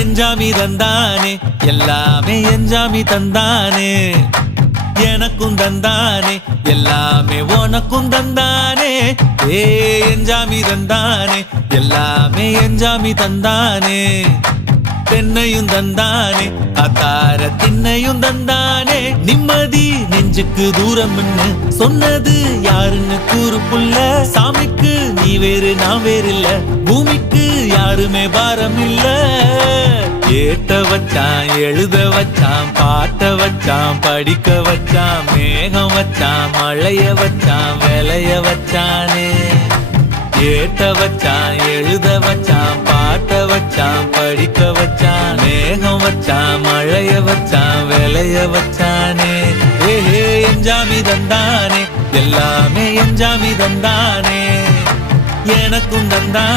எஞ்சாமி தந்தானே எல்லாமே எஞ்சாமி தந்தானே எனக்கும் தந்தானே எல்லாமே உனக்கும் தந்தானே ஏ எஞ்சாமி தந்தானே எல்லாமே எஞ்சாமி தந்தானே தென்னையும் தந்தானே அத்தார திண்ணையும் தந்தானே நிம்மதி நெஞ்சுக்கு தூரம்னு சொன்னது யாருன்னு கூறு புள்ள சாமிக்கு நீ வேறு நான் வேறு இல்ல பூமிக்கு யாருமே பாரம் இல்ல ஏத்த வச்சான் எழுத வச்சான் பாட்ட வச்சான் படிக்க வச்சான் மேகம் வச்சான் மழைய வச்சான் விளைய வச்சானே ஏத்த வச்சான் எழுத வச்சான் பாட்ட வச்சான் படிக்க வச்சான் மேகம் வச்சான் மழைய வச்சான் விளைய வச்சானே ஏஹே எஞ்சாமி தந்தானே எல்லாமே எஞ்சாமி தந்தானே எனக்கும் தந்தான்